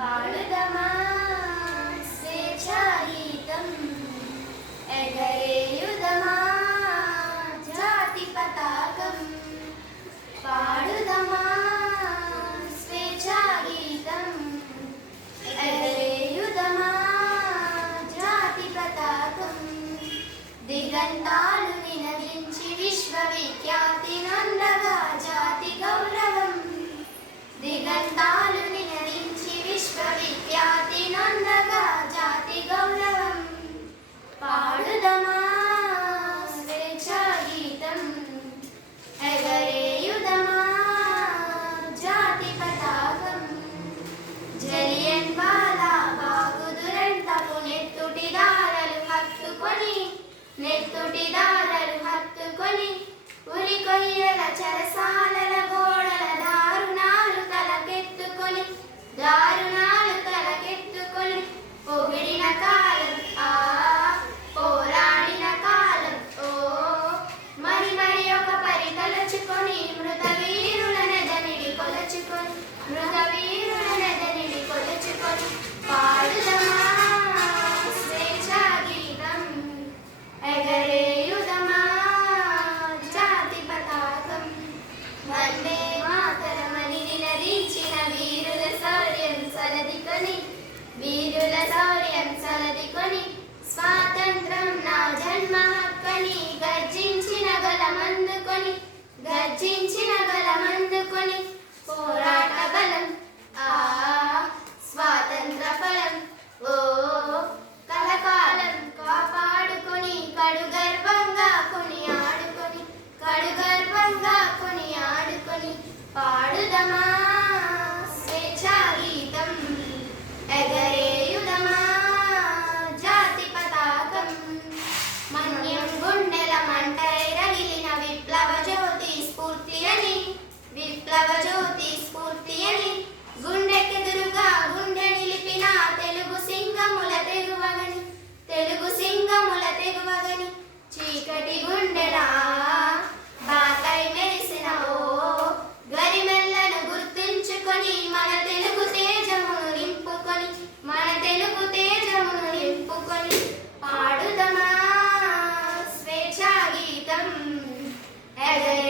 താഴ് నెత్తుటి దారలు శౌర్యం సలదికొని స్వాతంత్రం నా జన్మ హక్కని గర్జించిన గలమందుకొని గర్జించిన గలమందుకొని పోరాట బలం ఆ at